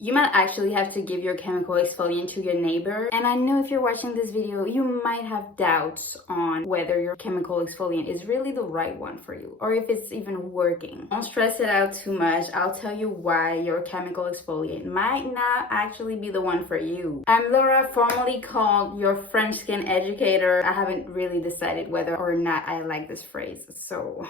You might actually have to give your chemical exfoliant to your neighbor. And I know if you're watching this video, you might have doubts on whether your chemical exfoliant is really the right one for you or if it's even working. Don't stress it out too much. I'll tell you why your chemical exfoliant might not actually be the one for you. I'm Laura, formerly called your French skin educator. I haven't really decided whether or not I like this phrase, so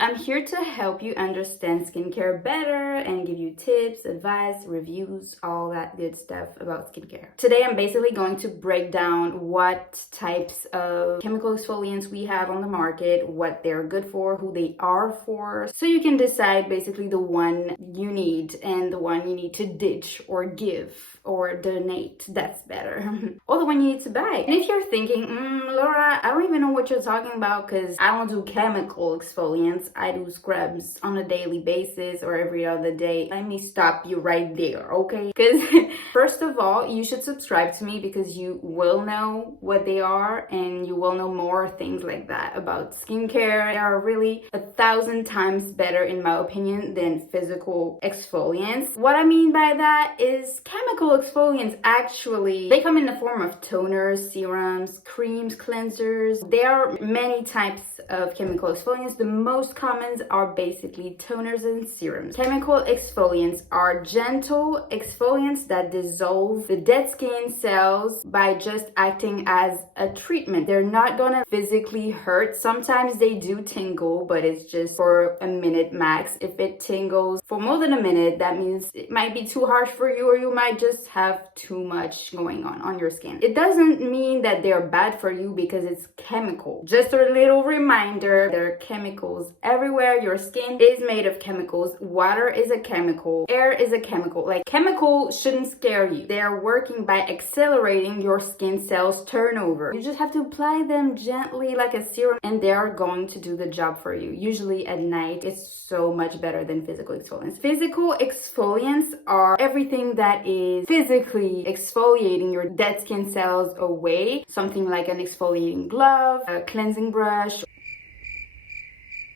I'm here to help you understand skincare better and give you tips, advice, reviews, all that good stuff about skincare. Today, I'm basically going to break down what types of chemical exfoliants we have on the market, what they're good for, who they are for, so you can decide basically the one you need and the one you need to ditch or give or donate. That's better. Or the one you need to buy. And if you're thinking, Laura, I don't even know what you're talking about because I don't do chemical exfoliants. I do scrubs on a daily basis or every other day. Let me stop you right there, okay? Because first of all, you should subscribe to me because you will know what they are and you will know more things like that about skincare. They are really 1,000 times better in my opinion than physical exfoliants. What I mean by that is chemical exfoliants actually, they come in the form of toners, serums, creams, cleansers. There are many types of chemical exfoliants. The most common are basically toners and serums. Chemical exfoliants are gentle exfoliants that dissolve the dead skin cells by just acting as a treatment. They're not gonna physically hurt. Sometimes they do tingle, but it's just for a minute max. If it tingles for more than a minute, that means it might be too harsh for you or you might just have too much going on your skin. It doesn't mean that they're bad for you because it's chemical. Just a little reminder, there are chemicals everywhere. Your skin is made of chemicals. Water is a chemical. Air is a chemical. Like, chemicals shouldn't scare you. They are working by accelerating your skin cells turnover. You just have to apply them gently like a serum and they are going to do the job for you. Usually at night, it's so much better than physical exfoliants. Physical exfoliants are everything that is physically exfoliating your dead skin cells away. Something like an exfoliating glove, a cleansing brush,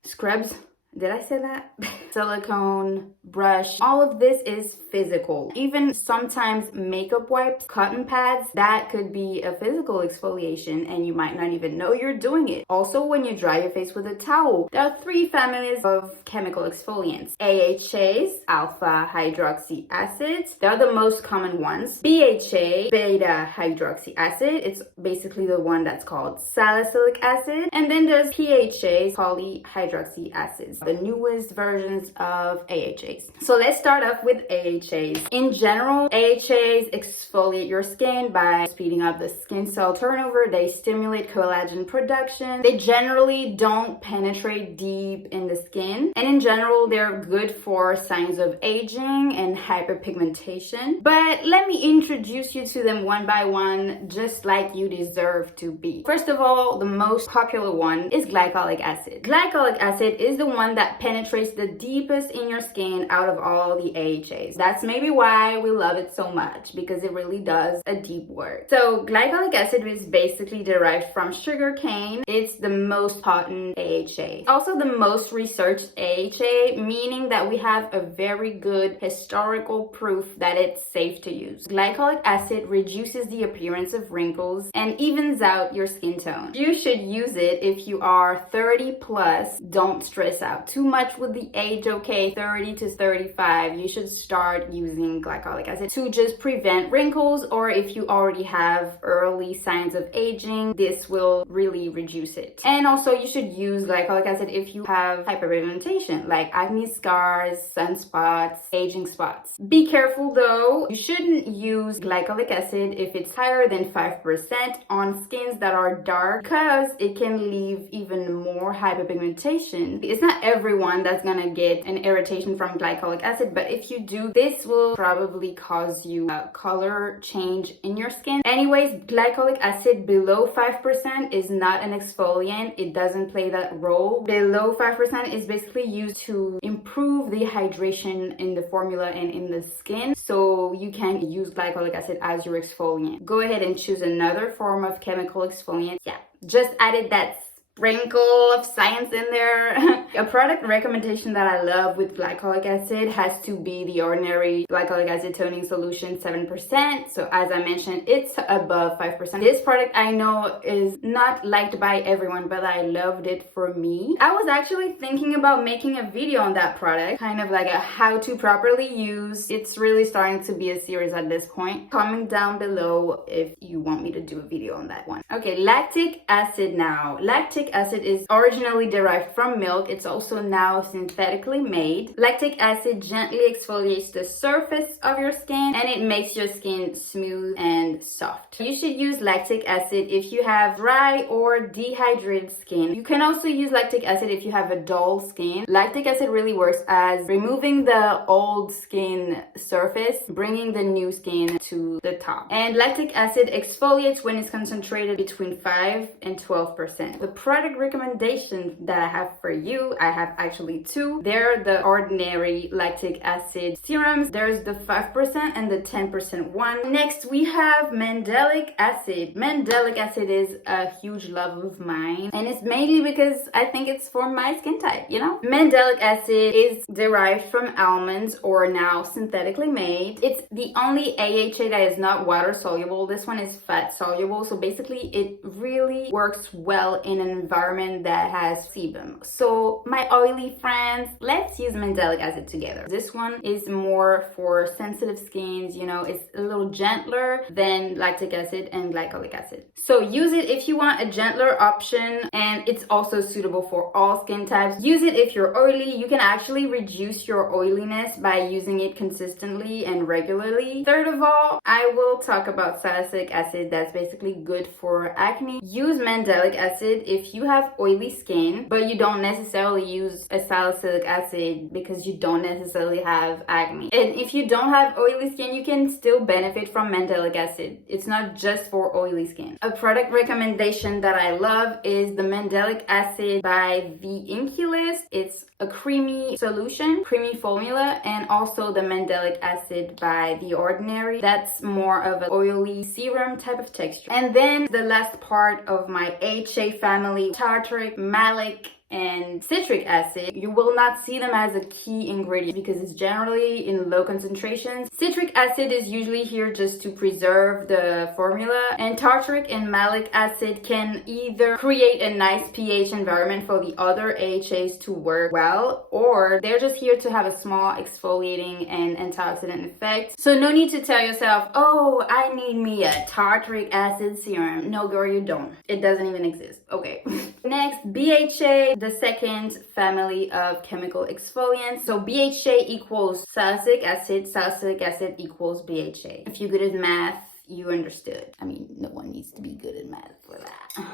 scrubs. Did I say that? Silicone, brush, all of this is physical. Even sometimes makeup wipes, cotton pads, that could be a physical exfoliation and you might not even know you're doing it. Also, when you dry your face with a towel, there are 3 families of chemical exfoliants. AHAs, alpha hydroxy acids, they're the most common ones. BHA, beta hydroxy acid, it's basically the one that's called salicylic acid. And then there's PHAs, polyhydroxy acids, the newest versions of AHAs. So let's start off with AHAs. In general, AHAs exfoliate your skin by speeding up the skin cell turnover. They stimulate collagen production. They generally don't penetrate deep in the skin. And in general, they're good for signs of aging and hyperpigmentation. But let me introduce you to them one by one, just like you deserve to be. First of all, the most popular one is glycolic acid. Glycolic acid is the one that penetrates the deepest in your skin out of all the AHAs. That's maybe why we love it so much, because it really does a deep work. So glycolic acid is basically derived from sugar cane. It's the most potent AHA. Also the most researched AHA, meaning that we have a very good historical proof that it's safe to use. Glycolic acid reduces the appearance of wrinkles and evens out your skin tone. You should use it if you are 30 plus. Don't stress out too much with the age, okay? 30 to 35, you should start using glycolic acid to just prevent wrinkles, or if you already have early signs of aging, this will really reduce it. And also you should use glycolic acid if you have hyperpigmentation, like acne scars, sunspots, aging spots. Be careful though, you shouldn't use glycolic acid if it's higher than 5% on skins that are dark, because it can leave even more hyperpigmentation. It's not everyone that's gonna get an irritation from glycolic acid, but if you do, this will probably cause you a color change in your skin. Anyways, glycolic acid below 5% is not an exfoliant. It doesn't play that role. Below 5% is basically used to improve the hydration in the formula and in the skin, so you can use glycolic acid as your exfoliant. Go ahead and choose another form of chemical exfoliant. Yeah, just added that sprinkle of science in there. A product recommendation that I love with glycolic acid has to be the Ordinary Glycolic Acid Toning Solution 7%. So as I mentioned, it's above 5%. This product I know is not liked by everyone, but I loved it for me. I was actually thinking about making a video on that product, kind of like a how to properly use. It's really starting to be a series at this point. Comment down below if you want me to do a video on that one. Okay, lactic acid now. Lactic acid is originally derived from milk. It's also now synthetically made. Lactic acid gently exfoliates the surface of your skin and it makes your skin smooth and soft. You should use lactic acid if you have dry or dehydrated skin. You can also use lactic acid if you have a dull skin. Lactic acid really works as removing the old skin surface, bringing the new skin to the top. And lactic acid exfoliates when it's concentrated between 5 and 12%. The product recommendations that I have for you, I have actually two. They're the Ordinary lactic acid serums. There's the 5% and the 10% one. Next, we have Mandelic acid. Mandelic acid is a huge love of mine, and it's mainly because I think it's for my skin type, you know? Mandelic acid is derived from almonds or now synthetically made. It's the only AHA that is not water soluble. This one is fat soluble, so basically it really works well in an environment that has sebum. So my oily friends, let's use Mandelic acid together. This one is more for sensitive skins, you know, it's a little gentler than lactic acid and glycolic acid. So use it if you want a gentler option, and it's also suitable for all skin types. Use it if you're oily. You can actually reduce your oiliness by using it consistently and regularly. Third of all, I will talk about salicylic acid that's basically good for acne. Use Mandelic acid if you have oily skin, but you don't necessarily use a salicylic acid because you don't necessarily have acne. And if you don't have oily skin, you can still benefit from Mandelic acid. It's not just for oily skin. A product recommendation that I love is the Mandelic acid by the Inkey list. It's a creamy solution, creamy formula, and also the Mandelic acid by the Ordinary. That's more of an oily serum type of texture. And then the last part of my HA family, tartaric, malic, and citric acid. You will not see them as a key ingredient because it's generally in low concentrations. Citric acid is usually here just to preserve the formula, and tartaric and malic acid can either create a nice pH environment for the other AHAs to work well, or they're just here to have a small exfoliating and antioxidant effect. So no need to tell yourself, oh, I need me a tartaric acid serum. No girl, you don't. It doesn't even exist. Okay. Next, BHA, the second family of chemical exfoliants. So BHA equals salicylic acid equals BHA. If you're good at math, you understood. I mean, no one needs to be good at math for that.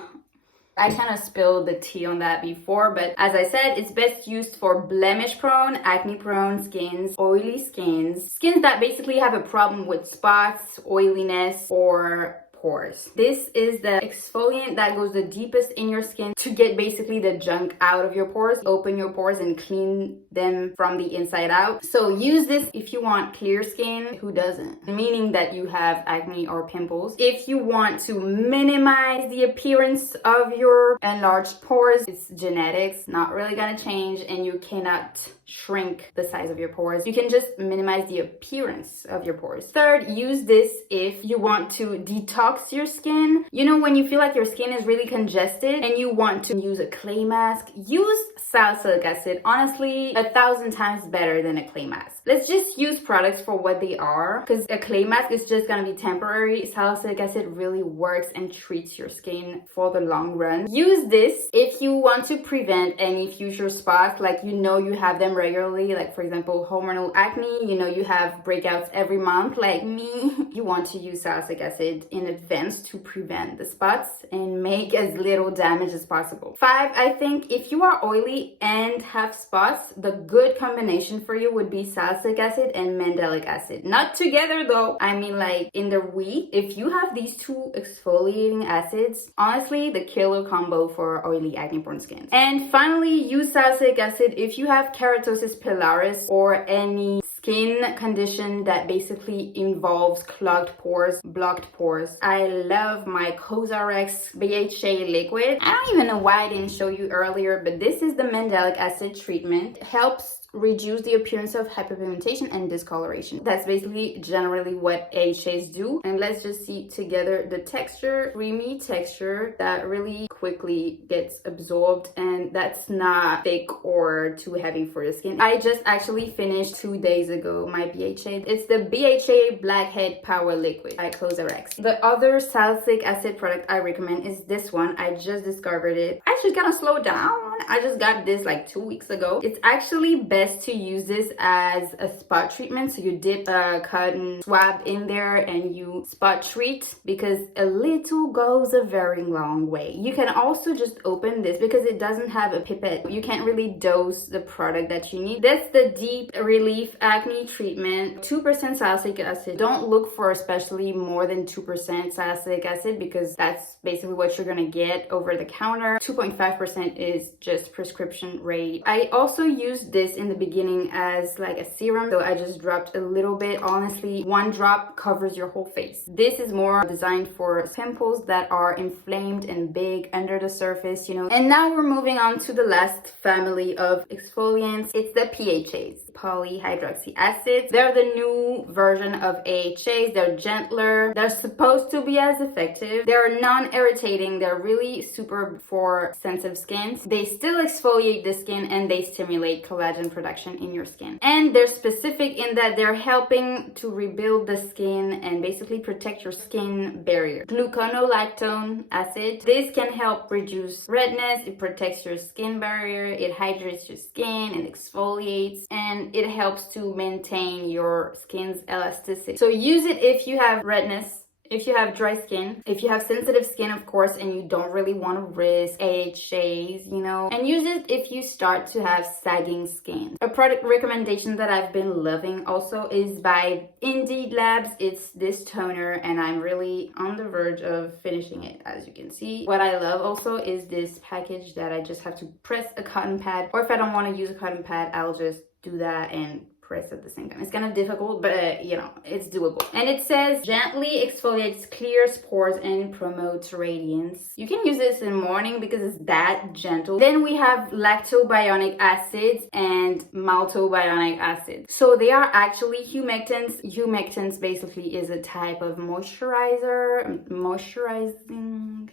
I kind of spilled the tea on that before, but as I said, it's best used for blemish prone, acne prone skins, oily skins, skins that basically have a problem with spots, oiliness, or pores. This is the exfoliant that goes the deepest in your skin to get basically the junk out of your pores, open your pores and clean them from the inside out. So use this if you want clear skin. Who doesn't? Meaning that you have acne or pimples. If you want to minimize the appearance of your enlarged pores, it's genetics, not really gonna change, and you cannot shrink the size of your pores. You can just minimize the appearance of your pores. Third, use this if you want to detox your skin. You know, when you feel like your skin is really congested and you want to use a clay mask, use salicylic acid. Honestly, 1,000 times better than a clay mask. Let's just use products for what they are, because a clay mask is just gonna be temporary. Salicylic acid really works and treats your skin for the long run. Use this if you want to prevent any future spots, like you know you have them regularly, like for example hormonal acne, you know you have breakouts every month like me. You want to use salicylic acid in advance to prevent the spots and make as little damage as possible. 5, I think if you are oily and have spots, the good combination for you would be salicylic acid and Mandelic acid. Not together though, I mean like in the week. If you have these two exfoliating acids, honestly the killer combo for oily acne prone skin. And finally, use salicylic acid if you have keratosis pilaris or any skin condition that basically involves clogged pores, blocked pores. I love my COSRX BHA liquid. I don't even know why I didn't show you earlier, but this is the Mandelic acid treatment. It helps reduce the appearance of hyperpigmentation and discoloration. That's basically generally what AHAs do. And let's just see together the texture, creamy texture that really quickly gets absorbed, and that's not thick or too heavy for the skin. I just actually finished 2 days ago my BHA. It's the BHA Blackhead Power Liquid by COSRX. The other salicylic acid product I recommend is this one. I just discovered it. I just gotta slow down. I just got this like 2 weeks ago. It's actually best to use this as a spot treatment. So you dip a cotton swab in there and you spot treat, because a little goes a very long way. You can also just open this because it doesn't have a pipette. You can't really dose the product that you need. That's the Deep Relief Acne Treatment. 2% salicylic acid. Don't look for especially more than 2% salicylic acid, because that's basically what you're gonna get over the counter. 2.5% is just prescription rate. I also used this in the beginning as like a serum, so I just dropped a little bit. Honestly, 1 drop covers your whole face. This is more designed for pimples that are inflamed and big under the surface, you know. And now we're moving on to the last family of exfoliants. It's the PHAs, polyhydroxy acids. They're the new version of AHAs. They're gentler. They're supposed to be as effective. They're non-irritating. They're really super for sensitive skins. They still exfoliate the skin and they stimulate collagen production in your skin. And they're specific in that they're helping to rebuild the skin and basically protect your skin barrier. Gluconolactone acid. This can help reduce redness. It protects your skin barrier. It hydrates your skin and exfoliates, and it helps to maintain your skin's elasticity. So use it if you have redness, if you have dry skin, if you have sensitive skin, of course, and you don't really want to risk AHAs, you know, and use it if you start to have sagging skin. A product recommendation that I've been loving also is by Indeed Labs. It's this toner, and I'm really on the verge of finishing it, as you can see. What I love also is this package that I just have to press a cotton pad, or if I don't want to use a cotton pad, I'll just do that and press at the same time. It's kind of difficult, but you know, it's doable. And it says gently exfoliates, clears pores, and promotes radiance. You can use this in the morning because it's that gentle. Then we have lactobionic acids and maltobionic acid. So they are actually humectants. Humectants basically is a type of moisturizer. Moisturizing.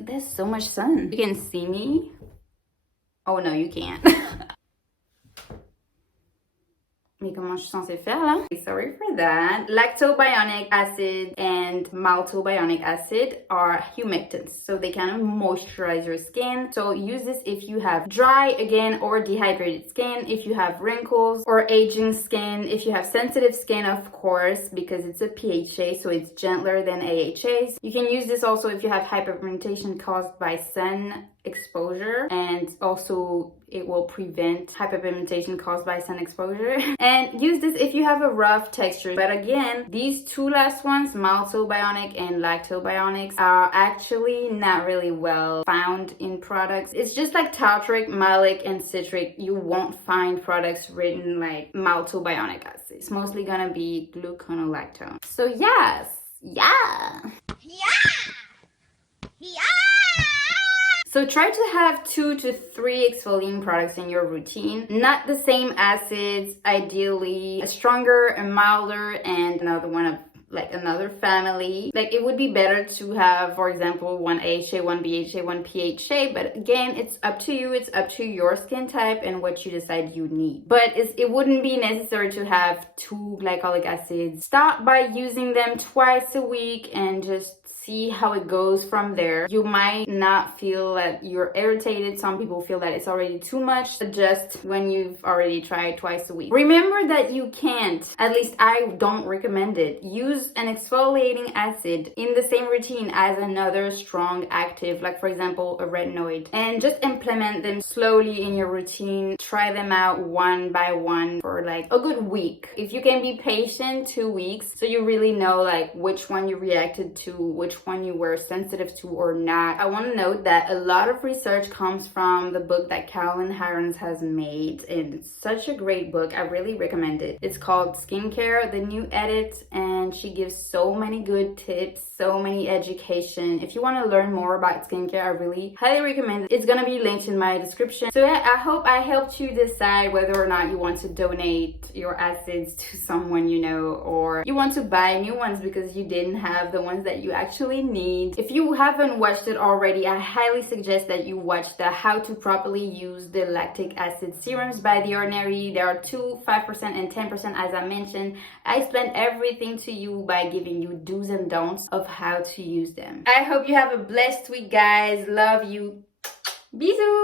There's so much sun. You can see me. Oh no, you can't. Mais comment je suis censée faire là? Sorry for that. Lactobionic acid and maltobionic acid are humectants, so they kind of moisturize your skin. So use this if you have dry again or dehydrated skin, if you have wrinkles or aging skin, if you have sensitive skin, of course, because it's a PHA, so it's gentler than AHAs. You can use this also if you have hyperpigmentation caused by sun exposure, and also it will prevent hyperpigmentation caused by sun exposure. And use this if you have a rough texture. But again, these two last ones, maltobionic and lactobionics, are actually not really well found in products. It's just like tartaric, malic, and citric. You won't find products written like maltobionic acid. It's mostly gonna be gluconolactone. So yes, yeah. So try to have 2 to 3 exfoliating products in your routine. Not the same acids, ideally a stronger, a milder, and another one of like another family. Like it would be better to have, for example, 1 AHA, 1 BHA, 1 PHA, but again, it's up to you. It's up to your skin type and what you decide you need. But it wouldn't be necessary to have 2 glycolic acids. Start by using them twice a week and just see how it goes from there. You might not feel that you're irritated. Some people feel that it's already too much. Adjust when you've already tried twice a week. Remember that you can't, at least I don't recommend it, use an exfoliating acid in the same routine as another strong active, like for example a retinoid, and just implement them slowly in your routine. Try them out one by one for like a good week. If you can be patient, 2 weeks, so you really know like which one you reacted to, which which one you were sensitive to or not. I want to note that a lot of research comes from the book that Calvin Harris has made, and it's such a great book. I really recommend it. It's called Skincare, the New Edit, and she gives so many good tips, so many education. If you want to learn more about skincare, I really highly recommend it. It's gonna be linked in my description. So yeah, I hope I helped you decide whether or not you want to donate your acids to someone you know, or you want to buy new ones because you didn't have the ones that you actually need. If you haven't watched it already, I highly suggest that you watch the How to Properly Use the Lactic Acid Serums by The Ordinary. There are 2, 5%, and 10%, as I mentioned. I explained everything to you by giving you do's and don'ts of how to use them. I hope you have a blessed week, guys. Love you. Bisous.